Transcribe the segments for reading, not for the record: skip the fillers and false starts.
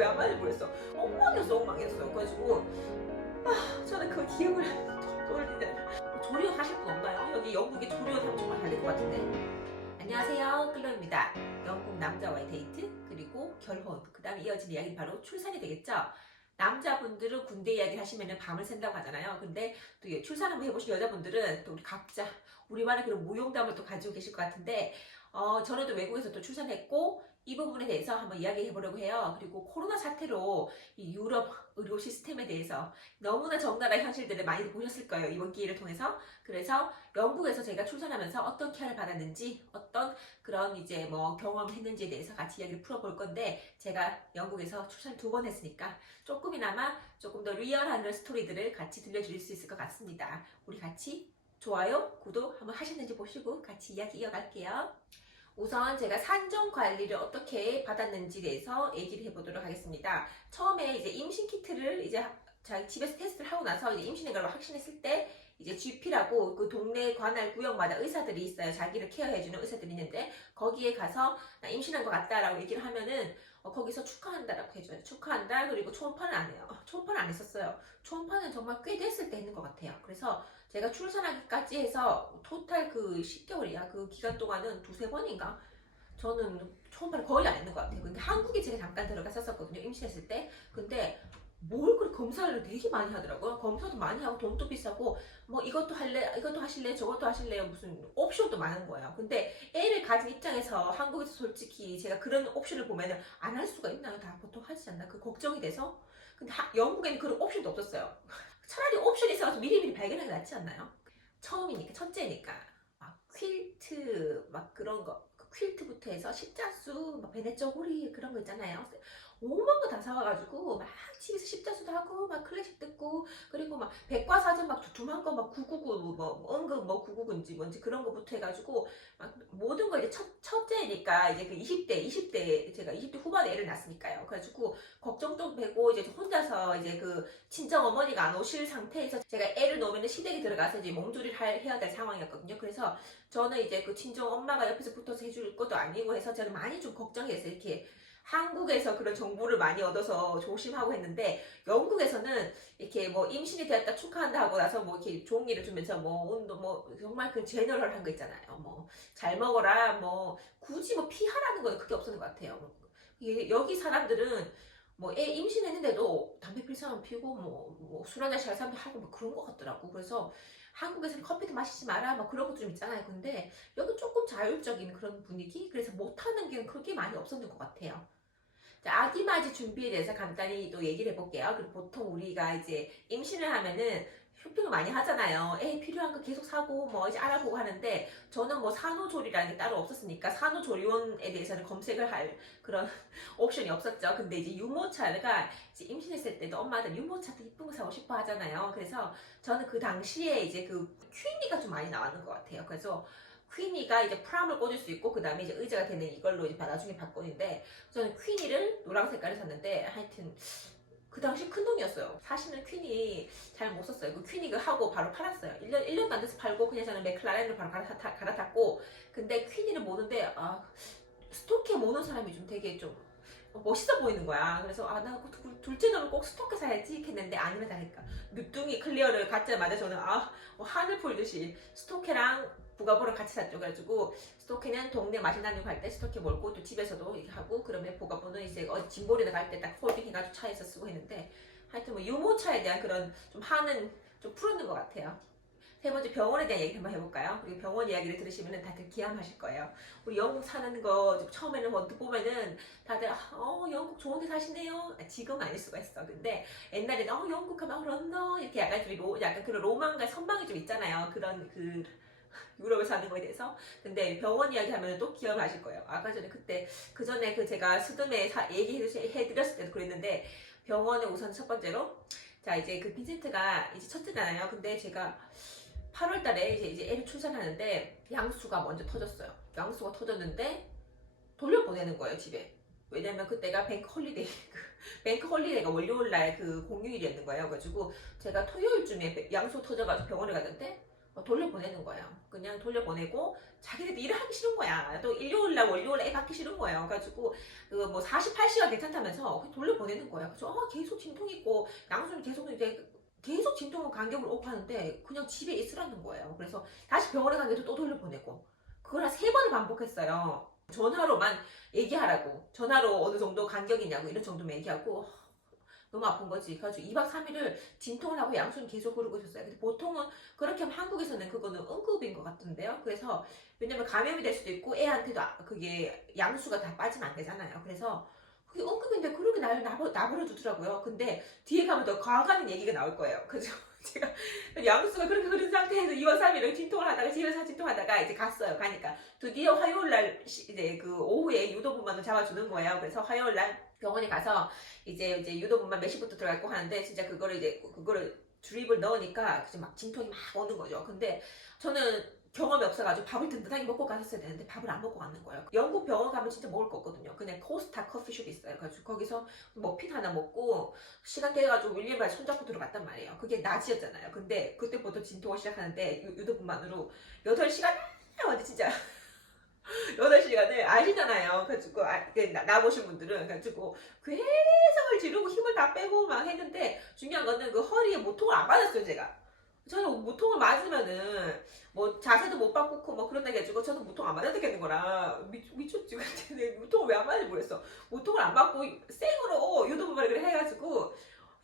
왜 안 맞는지 모르겠어. 엉망이었어요. 그래가지고 저는 그 기억을 떠올리냐. 조리원 하실 분 없나요? 여기 영국에 조리원 하면 정말 잘 될 것 같은데. 안녕하세요, 클로입니다. 영국 남자와의 데이트 그리고 결혼 그 다음에 이어진 이야기는 바로 출산이 되겠죠. 남자분들은 군대 이야기 하시면 밤을 샌다고 하잖아요. 근데 또 출산 한번 해보신 여자분들은 또 우리 각자 우리만의 그런 무용담을 또 가지고 계실 것 같은데, 저는 또 외국에서 또 출산했고 이 부분에 대해서 한번 이야기해 보려고 해요. 그리고 코로나 사태로 이 유럽 의료 시스템에 대해서 너무나 적나라한 현실들을 많이 보셨을 거예요, 이번 기회를 통해서. 그래서 영국에서 제가 출산하면서 어떤 케어를 받았는지, 어떤 그런 이제 뭐 경험을 했는지에 대해서 같이 이야기를 풀어볼 건데, 제가 영국에서 출산 2번 했으니까 조금이나마 조금 더 리얼한 스토리들을 같이 들려드릴 수 있을 것 같습니다. 우리 같이 좋아요, 구독 한번 하셨는지 보시고 같이 이야기 이어갈게요. 우선 제가 산정 관리를 어떻게 받았는지에 대해서 얘기를 해보도록 하겠습니다. 처음에 이제 임신 키트를 이제 자기 집에서 테스트를 하고 나서 이제 임신인 걸 확신했을 때 이제 GP라고 그 동네 관할 구역마다 의사들이 있어요. 자기를 케어해주는 의사들이 있는데 거기에 가서 나 임신한 것 같다라고 얘기를 하면은 거기서 축하한다라고 해줘요. 축하한다. 그리고 초음파는 안 해요. 초음파는 안 했었어요. 초음파는 정말 꽤 됐을 때 했는 것 같아요. 그래서 제가 출산하기까지 해서 토탈 그 10개월이야. 그 기간 동안은 두세 번인가? 저는 초음파를 거의 안 했는 것 같아요. 근데 한국에 제가 잠깐 들어갔었거든요. 임신했을 때. 근데 뭘 그렇게 검사를 되게 많이 하더라고요. 검사도 많이 하고 돈도 비싸고 뭐 이것도 할래, 이것도 하실래, 저것도 하실래요. 무슨 옵션도 많은 거예요. 근데 애를 가진 입장에서 한국에서 솔직히 제가 그런 옵션을 보면은 안 할 수가 있나요? 다 보통 하지 않나? 그 걱정이 돼서. 근데 영국에는 그런 옵션도 없었어요. 차라리 옵션이 있어서 미리미리 발견하는 게 낫지 않나요? 처음이니까, 첫째니까. 막 퀼트, 막 그런 거. 퀼트부터 해서 십자수, 막 베네쩌고리 그런 거 있잖아요. 오만 거 다 사와가지고 막 집에서 십자수도 하고 막 클래식 듣고, 그리고 막 백과사전 막 두툼한 거 막 999 뭐 응급 뭐 999인지 뭔지 그런 거부터 해가지고 막 모든 거 이제 첫째니까 이제 그 20대 제가 20대 후반에 애를 낳았으니까요. 그래가지고 걱정도 되고 이제 혼자서 이제 그 친정 어머니가 안 오실 상태에서 제가 애를 놓으면 시댁에 들어가서 이제 몸조리를 해야 될 상황이었거든요. 그래서 저는 이제 그 친정 엄마가 옆에서 붙어서 해줄 것도 아니고 해서 저는 많이 좀 걱정해서 이렇게 한국에서 그런 정보를 많이 얻어서 조심하고 했는데, 영국에서는 이렇게 뭐 임신이 되었다 축하한다 하고 나서 뭐 이렇게 종이를 주면서 뭐 운동 뭐 정말 그 제너럴한 거 있잖아요. 뭐 잘 먹어라, 뭐 굳이 뭐 피하라는 건 그게 없었는 것 같아요. 여기 사람들은 뭐 애 임신했는데도 담배 필 사람 피고 뭐 술 한잔 잘 사람 하고 뭐 그런 것 같더라고. 그래서 한국에서는 커피도 마시지 마라 막 그런 것도 좀 있잖아요. 근데 여기 조금 자율적인 그런 분위기, 그래서 못하는 게 그렇게 많이 없었는 것 같아요. 자, 아기맞이 준비에 대해서 간단히 또 얘기를 해볼게요. 그리고 보통 우리가 이제 임신을 하면은 쇼핑을 많이 하잖아요. 애 필요한 거 계속 사고 뭐 이제 알아보고 하는데, 저는 뭐 산후조리라는 게 따로 없었으니까 산후조리원에 대해서는 검색을 할 그런 옵션이 없었죠. 근데 이제 유모차가 이제 임신했을 때도 엄마들 유모차도 이쁜 거 사고 싶어 하잖아요. 그래서 저는 그 당시에 이제 그 퀸이가 좀 많이 나왔는 것 같아요. 그래서 퀸이가 이제 프람을 꽂을 수 있고 그 다음에 이제 의자가 되는 이걸로 이제 나중에 바꿨는데, 저는 퀸이를 노란 색깔을 샀는데 하여튼 그 당시 큰 돈이었어요. 사실은 퀸이 잘 못 썼어요. 그 퀸이 그 하고 바로 팔았어요. 1년도 안 돼서 팔고 그냥 저는 맥클라렌을 바로 갈아탔고, 근데 퀸이를 모는데 스토키에 모는 사람이 좀 되게 좀 멋있어 보이는 거야. 그래서 나 둘째 놈을 꼭 스토커 사야지 했는데 아니면 다니까 늦둥이 클리어를 갖자마자 저는 하늘 풀듯이 스토케랑 부가보를 같이 샀죠. 그래가지고 스토케는 동네 맛있는 데 갈 때 스토케 몰고 또 집에서도 이렇게 하고, 그러면 부가보는 이제 어디 짐벌이나 갈 때 딱 폴딩 해가지고 차에서 쓰고 했는데, 하여튼 뭐 유모차에 대한 그런 좀 하는 좀 풀었는 것 같아요. 세 번째 병원에 대한 얘기 한번 해볼까요? 그리고 병원 이야기를 들으시면 다들 기함하실 거예요. 우리 영국 사는 거 처음에는 언뜻 보면은 다들 영국 좋은 데 사시네요. 지금은 아닐 수가 있어. 근데 옛날에는 영국 하면 런던 이렇게 약간 그런 로망과 선망이 좀 있잖아요. 그런 그 유럽에 사는 거에 대해서. 근데 병원 이야기 하면 또 기억하실 거예요. 아까 전에 그 전에 그 제가 스드메 얘기해드렸을 때도 그랬는데, 병원에 우선 첫 번째로 자 이제 그 빈센트가 이제 첫째잖아요. 근데 제가 8월 달에 이제 애를 출산하는데 양수가 먼저 터졌어요. 양수가 터졌는데 돌려보내는 거예요, 집에. 왜냐면 그때가 뱅크 홀리데이, 뱅크 홀리데이가 월요일 날 그 공휴일이었는 거예요. 그래가지고 제가 토요일쯤에 양수 터져가지고 병원에 갔는데 돌려보내는 거예요. 그냥 돌려보내고 자기네도 일을 하기 싫은 거야. 또 일요일날 월요일에 애 받기 싫은 거예요. 그래가지고 그 뭐 48시간 괜찮다면서 그냥 돌려보내는 거예요. 그래서 계속 진통 있고 양수는 계속 이제 계속 진통을 간격을 오가는데 그냥 집에 있으라는 거예요. 그래서 다시 병원에 가게도 또 돌려보내고 그걸 한 3번을 반복했어요. 전화로만 얘기하라고. 전화로 어느 정도 간격이냐고 이런 정도만 얘기하고 너무 아픈 거지. 그래가지고 2박 3일을 진통을 하고 양수는 계속 그러고 있었어요. 근데 보통은 그렇게 하면 한국에서는 그거는 응급인 것 같은데요. 그래서 왜냐면 감염이 될 수도 있고 애한테도 그게 양수가 다 빠지면 안 되잖아요. 그래서 그게 응급인데 그렇게 나버려 두더라고요. 근데 뒤에 가면 더 과학하는 얘기가 나올 거예요. 그래서 제가 양수가 그렇게 흐른 상태에서 2박 3일을 진통을 하다가 집에서 진통하다가 이제 갔어요. 가니까 드디어 화요일날 이제 그 오후에 유도분만을 잡아주는 거예요. 그래서 화요일날 병원에 가서 이제 유도분만 몇 시부터 들어갈 거 하는데 진짜 그거를 주입을 넣으니까 이제 막 진통이 막 오는 거죠. 근데 저는 경험이 없어가지고 밥을 든든하게 먹고 갔었어야 되는데 밥을 안 먹고 갔는 거예요. 영국 병원 가면 진짜 먹을 거 없거든요. 그냥 코스타 커피숍이 있어요. 그래서 거기서 머핀 하나 먹고 시간 돼가지고 윌리엄을 손잡고 들어갔단 말이에요. 그게 낮이었잖아요. 근데 그때부터 진통을 시작하는데 유도분만으로 8시간 완전 진짜 8시간을 아시잖아요. 그래가지고 나보신 분들은 그래가지고 괴성을 지르고 힘을 다 빼고 막 했는데 중요한 거는 그 허리에 모통을 안 맞았어요. 제가 저는 모통을 맞으면은 뭐 자세도 못 바꾸고 뭐 그런다 해가지고 저는 모통 안 맞아야 되겠는 거라 미쳤지. 근데 모통을 왜 안 맞는지 모르겠어. 모통을 안 맞고 생으로 유도분만을 해가지고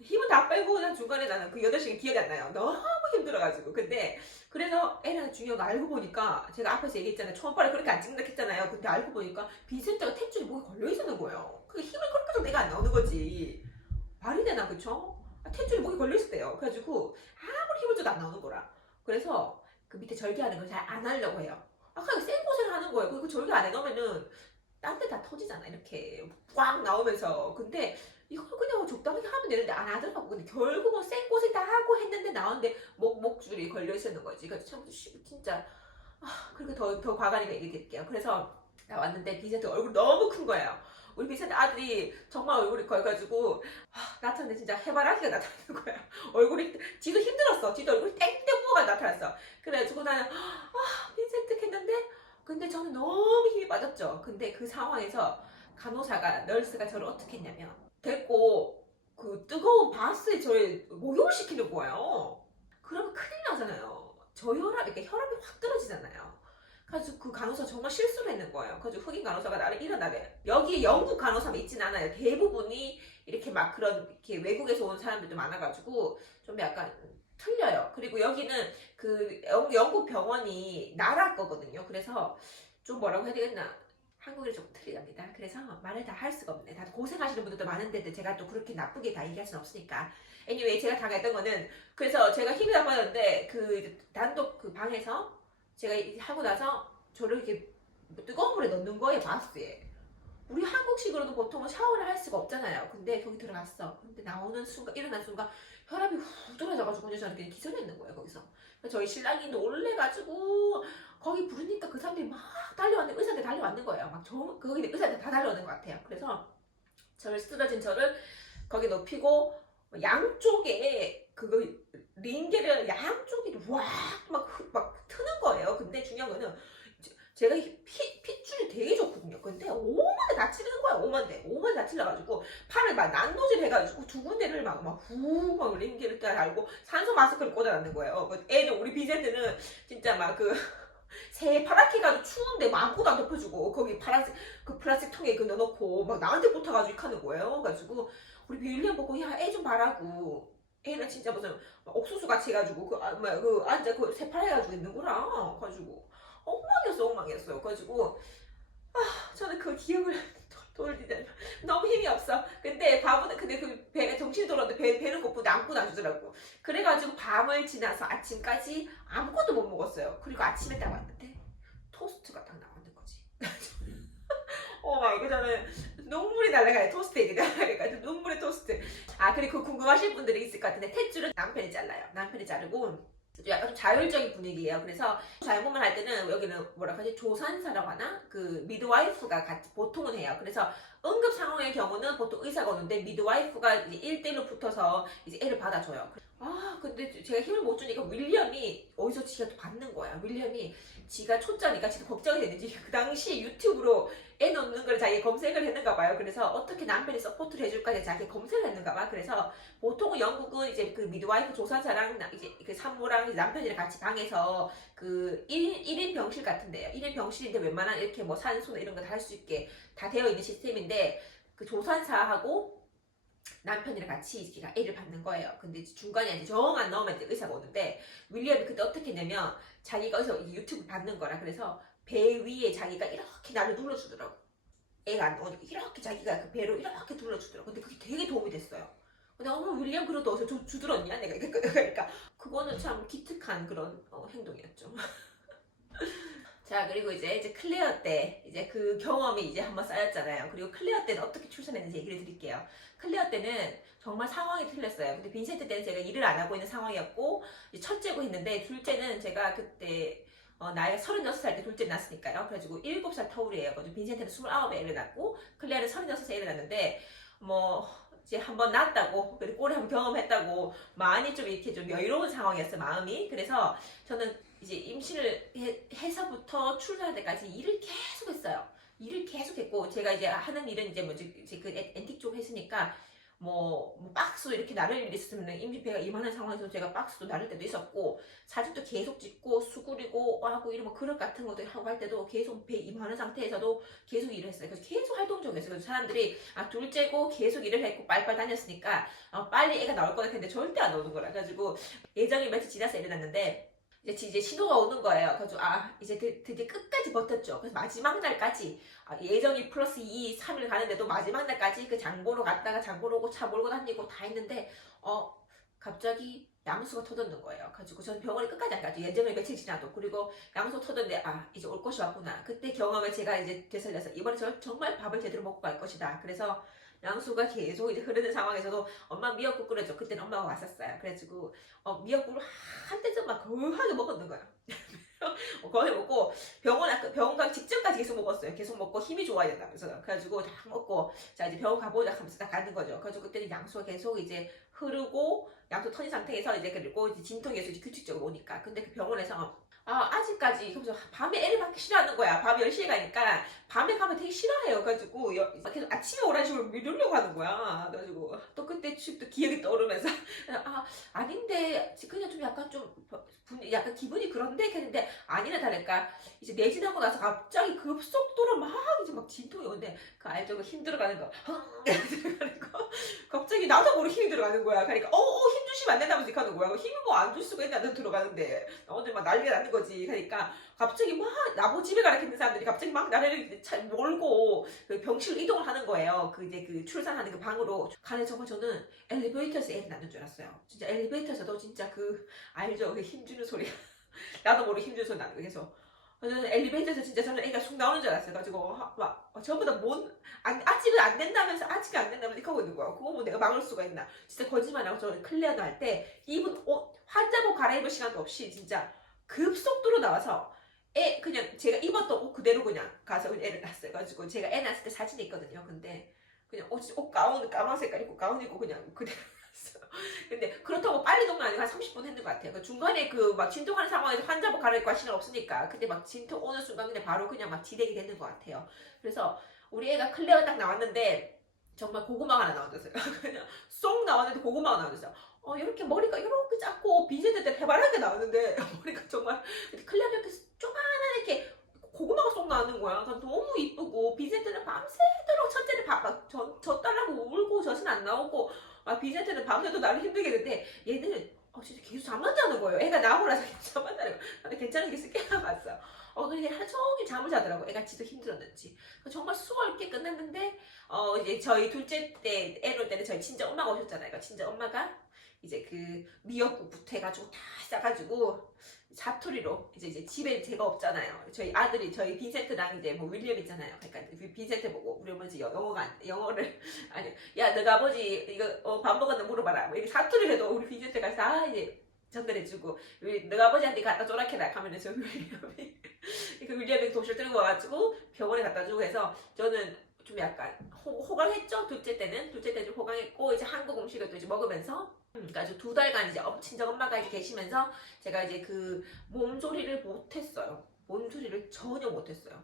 힘을 다 빼고 그냥 중간에 나는 그 8시간 기억이 안 나요. 너무 힘들어가지고. 근데 그래서 애랑 중요한 거 알고 보니까 제가 앞에서 얘기했잖아요. 초음파를 그렇게 안 찍는다 했잖아요. 근데 알고 보니까 빈센트가 탯줄이 목에 걸려있는 거예요. 그 힘을 그렇게 해서 내가 안 나오는 거지. 말이 되나 그쵸? 탯줄이 목에 걸려있었대요. 그래가지고 아무리 힘을 줘도 안 나오는 거라. 그래서 그 밑에 절개하는 걸 잘 안 하려고 해요. 그냥 센 곳을 하는 거예요. 그리고 절개 안 해놓으면은 딴 데 다 터지잖아. 이렇게 꽉 나오면서. 근데 이걸 그냥 적당히 하면 되는데 안 하더라고. 근데 결국은 센 곳에 다 하고 했는데 나왔는데 목줄이 걸려 있었는 거지. 그래서 참 진짜 그리고 더 과간이가 얘기 드릴게요. 그래서 나왔는데 빈센트 얼굴 너무 큰 거예요. 우리 빈센트 아들이 정말 얼굴이 커가지고 나타났는데 진짜 해바라기가 나타나는 거야. 얼굴이 지도 힘들었어. 지도 얼굴이 땡땡 부어가 나타났어. 그래가지고 나는 빈센트 했는데 근데 저는 너무 힘이 빠졌죠. 근데 그 상황에서 간호사가 널스가 저를 어떻게 했냐면 됐고 그 뜨거운 바스에 저를 목욕을 시키는 거예요. 그러면 큰일 나잖아요. 저혈압 이렇게 혈압이 확 떨어지잖아요. 그래서 그 간호사 정말 실수를 했는 거예요. 그래서 흑인 간호사가 나를 일어나게. 여기 영국 간호사만 있진 않아요. 대부분이 이렇게 막 그런 이렇게 외국에서 온 사람들도 많아가지고 좀 약간 틀려요. 그리고 여기는 그 영국 병원이 나라 거거든요. 그래서 좀 뭐라고 해야 되겠나. 한국이랑 좀 틀리답니다. 그래서 말을 다 할 수가 없네. 다 고생하시는 분들도 많은데 제가 또 그렇게 나쁘게 다 얘기할 수는 없으니까. anyway 제가 당했던 거는 그래서 제가 힘이 다 빠졌는데 그 단독 그 방에서 제가 하고 나서 저를 이렇게 뜨거운 물에 넣는 거예요. 바스에. 우리 한국식으로도 보통은 샤워를 할 수가 없잖아요. 근데 거기 들어갔어. 근데 나오는 순간 일어난 순간 혈압이 훅 떨어져가지고 저는 그냥 기절했는 거예요. 거기서. 저희 신랑이 놀래가지고 거기 부르니까 그 사람들이 막 달려왔는데 의사한테 달려왔는 거예요. 막 거기 의사한테 다 달려오는 것 같아요. 그래서 저를 쓰러진 저를 거기 높이고 양쪽에 그거 링게를 양쪽에 막 트는 거예요. 근데 중요한 거는 제가 핏줄이 되게 좋거든요. 근데 오만에 다치는 거야. 오만에 다치려가지고 팔을 막 난도질 해가지고 두 군데를 막 링게를 달고 산소 마스크를 꽂아놨는 거예요. 애는 우리 비젠트는 진짜 막 새파랗게 가지고 추운데 막 아무것도 안 덮어주고 거기 그 플라스틱 통에 넣어놓고 막 나한테 붙어가지고 이렇게 하는 거예요. 그래가지고 우리 윌리엄 보고 야 애 좀 봐라고. 애는 진짜 무슨 옥수수 같이 해가지고 앉아 새파래가지고 있는 거라. 가지고 엉망이었어요. 그래가지고 저는 그 기억을 돌리자 너무 힘이 없어. 근데 그 배가 정신이 돌아오는데 배는 고픈데 아무것도 안 주더라고. 그래가지고 밤을 지나서 아침까지 아무것도 못 먹었어요. 그리고 아침에 딱 왔는데 토스트가 딱 나오는 거지. 이거 저는 눈물이 날아가요. 토스트 얘기가 그러니까 눈물의 토스트. 그리고 궁금하실 분들이 있을 것 같은데 탯줄은 남편이 잘라요. 남편이 자르고 약간 좀 자율적인 분위기예요. 그래서 잘못만 할 때는 여기는 뭐라고 하지? 조산사라고 하나? 그 미드와이프가 같이 보통은 해요. 그래서 응급 상황의 경우는 보통 의사가 오는데 미드와이프가 이제 1대1로 붙어서 이제 애를 받아줘요. 근데 제가 힘을 못 주니까 윌리엄이 어디서 지가 또 받는 거야. 윌리엄이 지가 초짜니까 지가 걱정이 됐는지 그 당시 유튜브로 애 놓는 걸 자기 검색을 했는가 봐요. 그래서 어떻게 남편이 서포트를 해줄까 해서 자기 검색을 했는가 봐. 그래서 보통은 영국은 이제 그 미드와이프 조산사랑 이제 그 산모랑 남편이랑 같이 방에서 그 1인 병실 같은데요. 1인 병실인데 웬만한 이렇게 뭐 산소나 이런 거 다 할 수 있게 다 되어 있는 시스템인데 그 조산사하고 남편이랑 같이 제가 애를 받는 거예요. 근데 중간에 이제 정안 넣으면 이제 의사가 오는데 윌리엄이 그때 어떻게 했냐면 자기가 어디서 유튜브 받는 거라 그래서 배 위에 자기가 이렇게 나를 눌러주더라고. 애가 안 나오니까 이렇게 자기가 그 배로 이렇게 눌러주더라고. 근데 그게 되게 도움이 됐어요. 근데 윌리엄 그래도 어디서 좀 주들었냐 내가 그러니까 그거는 참 기특한 그런 행동이었죠. 자 그리고 이제 클레어 때 이제 그 경험이 이제 한번 쌓였잖아요. 그리고 클레어 때는 어떻게 출산했는지 얘기를 드릴게요. 클레어 때는 정말 상황이 틀렸어요. 근데 빈센트 때는 제가 일을 안 하고 있는 상황이었고 첫째고 했는데 둘째는 제가 그때 나이가 36살 때 둘째 낳았으니까요. 그래가지고 7살 터울이에요. 그래서 빈센트는 29에 애를 낳고 클레어는 36에 애를 낳았는데 뭐 이제 한번 낳았다고 그리고 꼴에 한번 경험했다고 많이 좀 이렇게 좀 여유로운 상황이었어요. 마음이. 그래서 저는 이제 임신을 해서부터 출산할 때까지 일을 계속 했어요. 일을 계속 했고 제가 이제 하는 일은 이제 이제 그 앤틱 쪽 했으니까 뭐 박스 이렇게 나를 일이 있으면 임신배가 이만한 상황에서 제가 박스도 나를 때도 있었고 사진도 계속 찍고 수그리고 하고 이런 뭐 그릇 같은 것도 하고 할 때도 계속 배 이만한 상태에서도 계속 일을 했어요. 그래서 계속 활동적이었어요. 그래서 사람들이 둘째고 계속 일을 했고 빨빨 다녔으니까 빨리 애가 나올 거다 했는데 절대 안 오는 거라. 그래가지고 예정이 며칠 지나서 애를 낳는데 이제 신호가 오는 거예요. 그래서 이제 드디어 끝까지 버텼죠. 그래서 마지막 날까지 예정이 플러스 2, 3일 가는데도 마지막 날까지 그 장보러 갔다가 장보러 오고 차 몰고 다니고 다 했는데 갑자기 양수가 터졌는 거예요. 그래가지고 저는 병원에 끝까지 안 갔죠. 예정이 며칠 지나도. 그리고 양수 터졌는데 이제 올 것이 왔구나. 그때 경험을 제가 이제 되살려서 이번에 정말 밥을 제대로 먹고 갈 것이다. 그래서 양수가 계속 이제 흐르는 상황에서도 엄마 미역국 끓여줘. 그때는 엄마가 왔었어요. 그래가지고 미역국을 한 대접 막 거하게 먹었는 거야. 거의 먹고 병원 가기 직전까지 계속 먹었어요. 계속 먹고 힘이 좋아야 된다면서. 그래가지고 다 먹고 자 이제 병원 가보자 하면서 딱 가는 거죠. 그래가지고 그때는 양수가 계속 이제 흐르고 양수 터진 상태에서 이제 그리고 이제 진통이 계속 이제 규칙적으로 오니까. 근데 그 병원에서 아직까지 그래서 밤에 애를 받기 싫어하는 거야. 밤 10시에 가니까 밤에 가면 되게 싫어해요. 그래가지고 계속 아침에 오라는 식으로 미루려고 하는 거야. 그래가지고 또 그때 또 기억이 떠오르면서 아닌데 그냥 좀 약간 기분이 그런데 했는데 아니나 다를까 이제 내진하고 나서 갑자기 급속도로 막 이제 막 진통이 오는데 그 알죠? 그 힘들어가는 거 힘들어가는 거 갑자기 나도 모르게 힘이 들어가는 거야. 그러니까 힘 주시면 안 된다면서 이렇게 하는 거야. 힘을 뭐 안 줄 수가 있나 너 들어가는데 나 오늘 막 난리가 나는 거지. 그러니까 갑자기 막 나보 집에 가라 했는 사람들이 갑자기 막 나를 몰고 그 병실로 이동을 하는 거예요. 그 이제 그 출산하는 그 방으로 가는 정말 저는 엘리베이터에서 애를 낳는 줄 알았어요. 진짜 엘리베이터에서도 진짜 그 알죠? 그 힘주는 소리 나도 모르게 힘주는 소리 나는 거 계속. 저는 엘리베이터에서 진짜 저는 애가 쑥 나오는 줄 알았어요. 가지고 막 전부 다 아직은 안 된다면서 이렇게 하고 있는 거야. 그거 뭐 내가 막을 수가 있나? 진짜 거짓말하고 저는 클레어도 할 때 입은 옷 환자복 갈아입을 시간도 없이 진짜 급속도로 나와서 그냥 제가 입었던 옷 그대로 그냥 가서 애를 낳았어요. 가지고 제가 애 낳았을 때 사진이 있거든요. 근데 그냥 옷 가운 까만 색깔 입고 가운 입고 그냥 그대로 낳았어요. 근데 그렇다고 빨리 동안 아니고 한 30분 했는 것 같아요. 그 중간에 그 막 진통하는 상황에서 환자복 갈아입고 할 시간 없으니까 근데 막 진통 오는 순간 그냥 바로 그냥 막 지대기 되는 것 같아요. 그래서 우리 애가 클레어 딱 나왔는데 정말 고구마가 하나 나와줬어요. 그냥 쏙 나왔는데 고구마가 나와줬어요. 이렇게 머리가 이렇게 작고 빈센트 때 해바라기가 나왔는데 머리가 정말 클레어 이렇게 조그만한 이렇게 고구마가 쏙 나오는 거야. 너무 이쁘고 빈센트는 밤새도록 첫째는 젖달라고 울고 젖은 안 나오고 빈센트는 밤새도 나를 힘들게 했는데 얘는 진짜 계속 잠만 자는 거예요. 애가 나오고 나서 계속 잠만 자는 거예요. 근데 괜찮은겠어 깨어나봤어. 근데 하루 종일 잠을 자더라고. 애가 지도 힘들었는지. 정말 수월하게 끝났는데 이제 저희 둘째 때 애 올 때는 저희 친정 엄마가 오셨잖아요. 친정 엄마가 이제 그 미역국부터 해가지고 다 싸가지고 사투리로 이제 집에 제가 없잖아요. 저희 아들이 저희 빈센트랑 이제 뭐 윌리엄 있잖아요. 그러니까 빈센트 보고 우리 어머니 영어를 아니 야 너가 아버지 이거 밥 먹었나 물어봐라. 뭐 이렇게 사투리를 해도 우리 빈센트가 다 이제 전달해주고 너가 아버지한테 갖다 쪼락해라 하면은 저 윌리엄이 그 윌리엄이 도시를 들고 와가지고 병원에 갖다 주고 해서 저는 좀 약간 호강했죠. 둘째 때는 좀 호강했고 이제 한국 음식을 또 이제 먹으면서 그러니까 아주 2달간 이제 친정 엄마가 이제 계시면서 제가 이제 그 몸조리를 못했어요. 몸조리를 전혀 못했어요.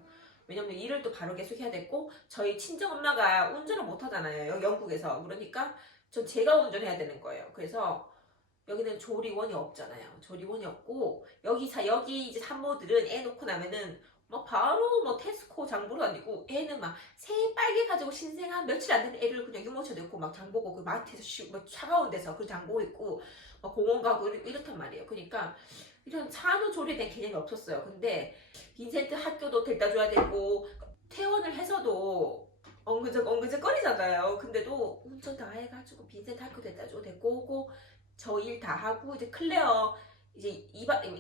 왜냐면 일을 또 바로 계속 해야 됐고 저희 친정 엄마가 운전을 못하잖아요. 영국에서. 그러니까 제가 운전해야 되는 거예요. 그래서 여기는 조리원이 없잖아요. 조리원이 없고 여기 이제 산모들은 애 놓고 나면은 뭐 바로 뭐 테스코 장 보러 다니고 애는 막 새빨개 가지고 신생아 며칠 안 된 애를 그냥 유모차 넣고 막 장 보고 그 마트에서 뭐 차가운 데서 그 장 보고 있고 막 공원 가고 이렇단 말이에요. 그러니까 이런 산후조리에 대한 개념이 없었어요. 근데 빈센트 학교도 데려다 줘야 되고 퇴원을 해서도 엉그적 거리잖아요. 근데도 운전 다 해가지고 빈센트 학교 데려다 주고 데리고 오고 저 일 다 하고 이제 클레어 이제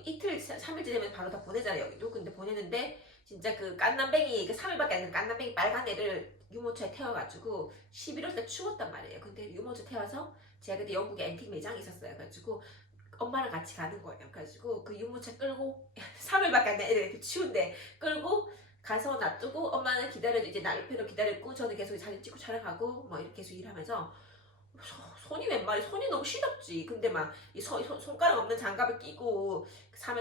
이틀 3일째 되면 바로 다 보내잖아요. 여기도. 근데 보내는데 진짜 그 깐남뱅이 그 3일밖에 안 되는 깐남뱅이 빨간 애를 유모차에 태워가지고 11월 때 추웠단 말이에요. 근데 유모차 태워서 제가 그때 영국에 앤틱 매장이 있었어요. 그래가지고 엄마랑 같이 가는 거예요. 그래가지고 그 유모차 끌고 3일밖에 안 된 애를 이렇게 추운데 끌고 가서 놔두고 엄마는 기다려도 이제 날표로 기다렸고 저는 계속 사진 찍고 촬영하고 뭐 이렇게 계속 일하면서 손이 웬말이 손이 너무 시렵지. 근데 막 이 손가락 없는 장갑을 끼고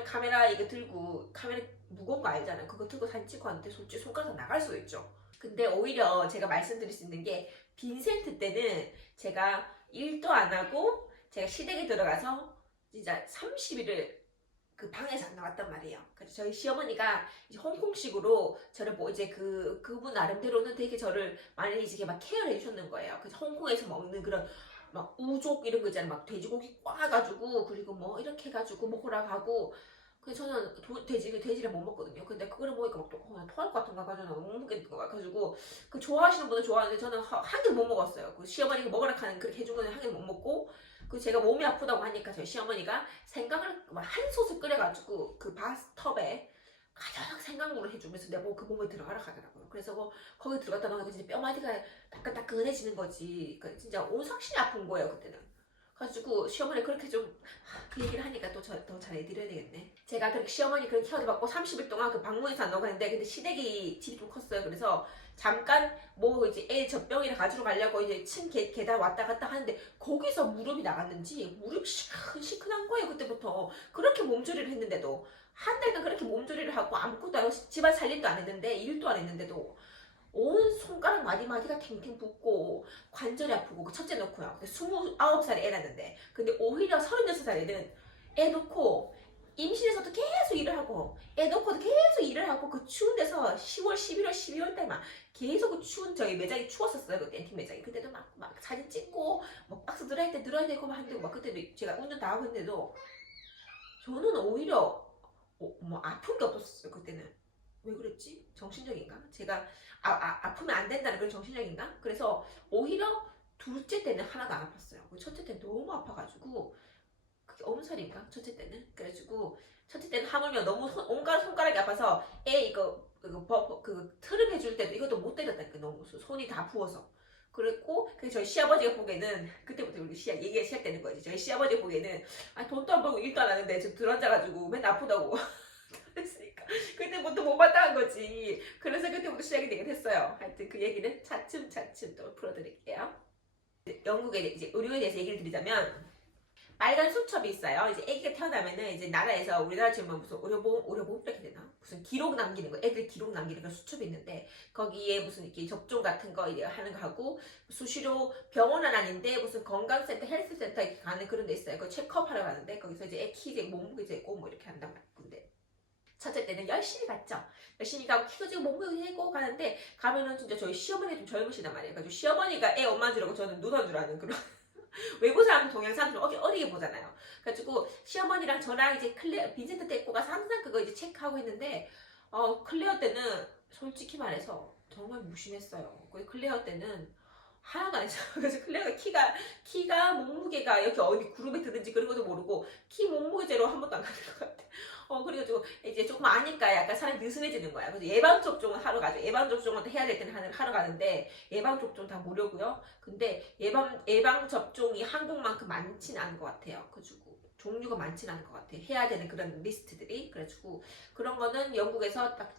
카메라 이거 들고 카메라 무거운 거 알잖아요. 그거 들고 사진 찍고 왔는데 솔직히 손가락 나갈 수도 있죠. 근데 오히려 제가 말씀드릴 수 있는 게 빈센트 때는 제가 일도 안 하고 제가 시댁에 들어가서 진짜 30일을 그 방에서 안 나왔단 말이에요. 그래서 저희 시어머니가 이제 홍콩식으로 저를 뭐 이제 그분 나름대로는 되게 저를 많이 이제 막 케어를 해주셨는 거예요. 그래서 홍콩에서 먹는 그런 막 우족 이런 거 있잖아요. 막 돼지고기 꽈가지고 그리고 뭐 이렇게 해가지고 먹으라고 하고 그래서 저는 돼지를 못 먹거든요. 근데 그거를 먹으니까 막 또 그냥 토할 것 같은가 가지고 너무 먹겠는 거 같아가지고 그 좋아하시는 분은 좋아하는데 저는 한 개 못 먹었어요. 그 시어머니가 먹으라 하는 그렇게 해준 거는 한 개 못 먹고 그 제가 몸이 아프다고 하니까 저희 시어머니가 생강을 한 솥을 끓여가지고 그 바스톱에 가장 생강물을 해주면서 내 그 몸에 들어가라 하더라고요. 그래서 거기 들어갔다 나오니까 진짜 뼈마디가 따끈따끈해지는 거지. 그러니까 진짜 온 상신이 아픈 거예요 그때는. 가지고 시어머니 그렇게 좀 그 얘기를 하니까 또 더 잘해드려야 되겠네. 제가 그렇게 시어머니 그런 케어를 받고 30일 동안 그 방문에서 안 나오고 했는데 근데 시댁이 집이 좀 컸어요. 그래서 잠깐 뭐 이제 애 젖병이를 가지러 가려고 이제 층 계단 왔다 갔다 하는데 거기서 무릎이 나갔는지 무릎이 시큰한 거예요. 그때부터 그렇게 몸조리를 했는데도 한 달간 그렇게 몸조리를 하고 아무것도 안 하고 집안 살림도 안 했는데 일도 안 했는데도 온 손가락 마디마디가 탱탱 붓고 관절이 아프고 그 첫째 놓고요. 29살에 애 낳는데 근데 오히려 36살에는 애 놓고 임신해서도 계속 일을 하고 애 놓고도 계속 일을 하고 그 추운 데서 10월, 11월, 12월 때만 계속 그 추운 저희 매장이 추웠었어요. 그때 앤틱 매장이. 그때도 막 사진 찍고 뭐 박스 늘어야 때 늘어야 되고 막 하는데 막 그때도 제가 운전 다 하고 했는데도 저는 오히려 뭐 아픈 게 없었어요. 그때는. 왜 그랬지? 정신적인가? 제가 아프면 안 된다는 그런 정신적인가? 그래서 오히려 둘째 때는 하나도 안 아팠어요. 첫째 때는 너무 아파가지고 그게 어느 살인가? 첫째 때는. 그래가지고 첫째 때는 하물며 너무 온갖 손가락이 아파서 애 이거 그 트름 해줄 때도 이것도 못 때렸다니까 너무 손이 다 부어서. 그랬고 그래서 저희 시아버지가 보기에는 그때부터 우리 얘기가 시작되는 거지. 저희 시아버지 보기에는 돈도 안 벌고 일도 안 하는데 저 들어앉아가지고 맨날 아프다고 그랬으니까 그때부터 못마땅한 거지. 그래서 그때부터 시작이 되긴 했어요. 하여튼 그 얘기는 차츰 또 풀어드릴게요. 영국에 이제 의료에 대해서 얘기를 드리자면 빨간 수첩이 있어요. 이제 아기가 태어나면은 이제 나라에서 우리나라 지금 무슨 의료보험 이렇게 되나? 무슨 기록 남기는 거, 애들 기록 남기는 그 수첩이 있는데 거기에 무슨 이렇게 접종 같은 거 이제 하는 거 하고 수시로 병원은 아닌데 무슨 건강센터, 헬스센터 이렇게 가는 그런 데 있어요. 그 체크업하러 가는데 거기서 이제 애 키 이제 몸무게 재고 뭐 이렇게 한단 말이에요. 근데 첫째 때는 열심히 갔죠. 열심히 가고 키도 지고 몸무게 재고 가는데 가면은 진짜 저희 시어머니가 좀 젊으시단 말이에요. 그래서 시어머니가 애 엄마인 줄 알고 저는 누나인 줄 아는 그런. 외국 사람, 동양 사람들 어리게 보잖아요. 그래가지고 시어머니랑 저랑 이제 빈센트 데리고 가서 항상 그거 이제 체크하고 있는데, 클레어 때는 솔직히 말해서 정말 무심했어요. 클레어 때는 하나도 안 했어요. 그래서 클레어가 키가 몸무게가 이렇게 어디 그룹에 드는지 그런 것도 모르고 키 몸무게제로 한 번도 안 가는 것 같아. 그래가지고 이제 조금 아니까 약간 사람이 느슨해지는 거야. 그래서 예방접종을 하러 가죠. 예방접종을 해야 될 때는 하러 가는데 예방접종 다 무료고요. 근데 예방접종이 한국만큼 많지는 않은 것 같아요. 그래가지고 종류가 많지는 않은 것 같아. 해야 되는 그런 리스트들이. 그래가지고 그런 거는 영국에서 딱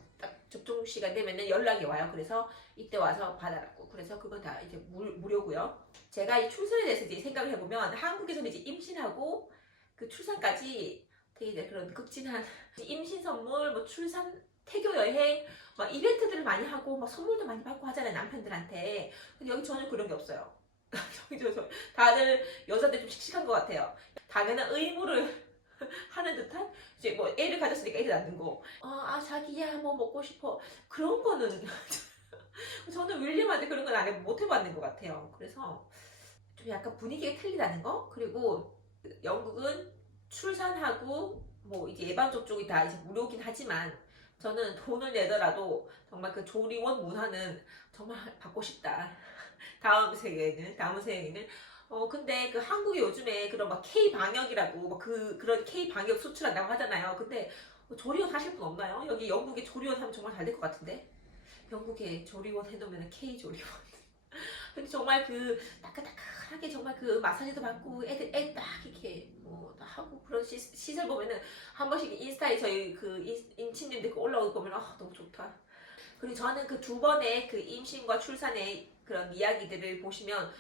접종 시간 되면은 연락이 와요. 그래서 이때 와서 받아라고. 그래서 그건 다 이제 무료고요. 제가 이 출산에 대해서 이제 생각을 해보면 한국에서는 이제 임신하고 그 출산까지 되게 이제 그런 극진한 임신 선물, 뭐 출산 태교 여행, 막 이벤트들을 많이 하고 막 선물도 많이 받고 하잖아요, 남편들한테. 근데 여기 전혀 그런 게 없어요. 다들 여자들 좀 씩씩한 것 같아요. 당연한 의무를 하는 듯한, 이제 뭐 애를 가졌으니까 애를 낳는 거. 자기야 뭐 먹고 싶어, 그런 거는 저는 윌리엄한테 그런 건 못 해봤는 것 같아요. 그래서 좀 약간 분위기가 틀리다는 거. 그리고 영국은 출산하고 뭐 이제 예방 접종이 다 이제 무료긴 하지만 저는 돈을 내더라도 정말 그 조리원 문화는 정말 받고 싶다. 다음 세에는. 근데 그 한국이 요즘에 그런 막 K 방역이라고 뭐 그런 K 방역 수출한다고 하잖아요. 근데 조리원 하실 분 없나요? 여기 영국에 조리원 하면 정말 잘 될 것 같은데. 영국에 조리원 해놓으면 K 조리원. 근데 정말 그 따끈따끈하게 정말 그 마사지도 받고 애들 딱 이렇게 뭐다 하고 그런 시설 보면은 한 번씩 인스타에 저희 그 인친님들 그 올라오고 보면 너무 좋다. 그리고 저는 그 두 번의 그 임신과 출산의 그런 이야기들을 보시면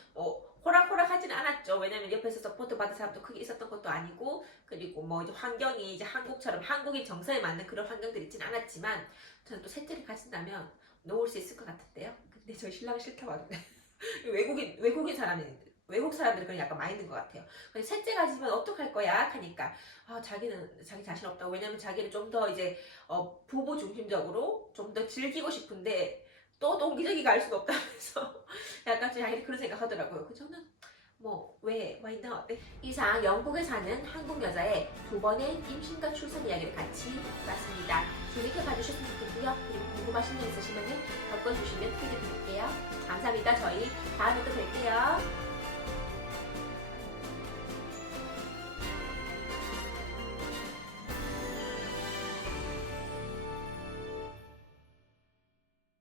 호락호락 하지는 않았죠. 왜냐면 옆에서 서포트 받은 사람도 크게 있었던 것도 아니고, 그리고 뭐 이제 환경이 이제 한국처럼 한국인 정서에 맞는 그런 환경들이 있지는 않았지만, 저는 또 셋째를 가진다면 놓을 수 있을 것 같은데요. 근데 저희 신랑은 싫다고 하던데. 외국 사람들은 그런 약간 마인드인 것 같아요. 근데 셋째 가지면 어떡할 거야? 하니까 자기는 자기 자신 없다고. 왜냐면 자기는 좀 더 이제 부부 중심적으로 좀 더 즐기고 싶은데 또 동기적이게 갈 수가 없다면서 약간 자기는 그런 생각하더라고요. 그 저는 뭐 why not? 이상 영국에 사는 한국 여자의 두 번의 임신과 출산 이야기를 같이 봤습니다. 재밌게 봐주셨으면 좋겠고요. 그리고 궁금하신 점 있으시면 적어주시면 퀴즈 드릴게요. 감사합니다. 저희 다음에 또 뵐게요.